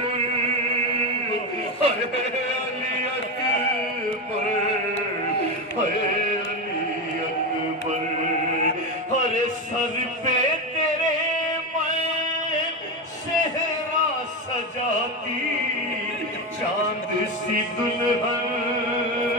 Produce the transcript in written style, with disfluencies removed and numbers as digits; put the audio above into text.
علی اکبر، علی اکبر، ہر سر پہ تیرے میں صحرا سجاتی چاند سی دلہن